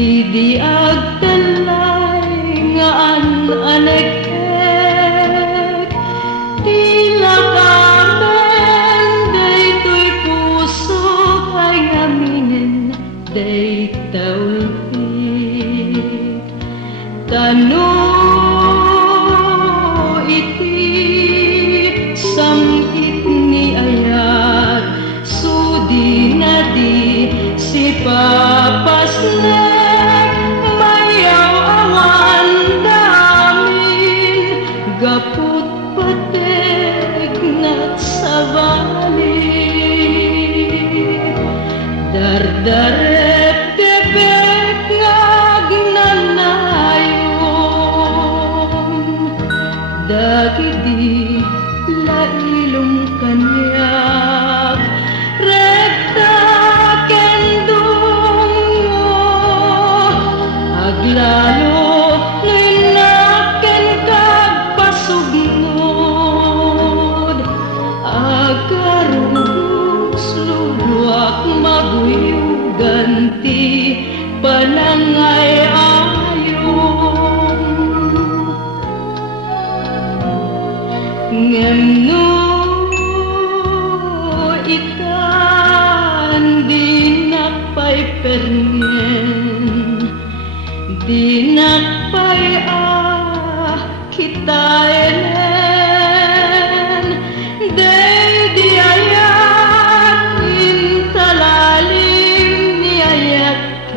Di agdalay nga anekek tila kamen daytoy puso kay ngaminen day taulpit tano iti samkit ni ayat sudi na di si papasle gaput patek nat sabali dardarep tebek ngagnanayon dagiti lailum kanyak rekta kendung aglalo ganti panangay ayon ngemno ikan dinakpay perngen dinakpay kita enen day diayat intalalim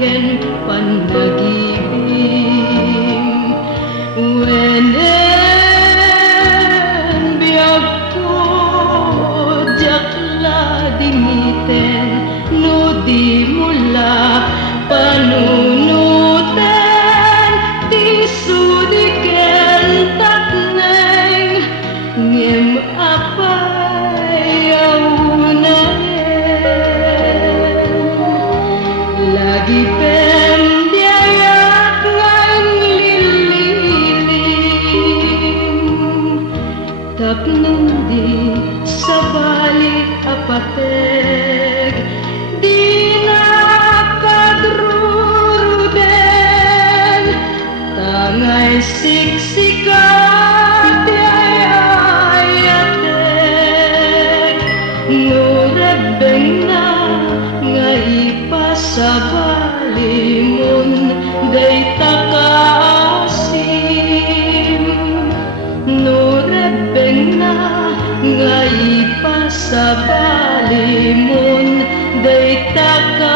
ken pandagibim wenen biag ko jakla dimiten no di mula panunuten tisu di ken tatneng ngem apay aunan lagi pendiayat ngang lililim tapnong di sa balik apateg di nakadruruden tangay siksikat di ayateg ngurebeng na ngay pasabalimun day takaasim nurebeng na ngay pasabalimun day takaasim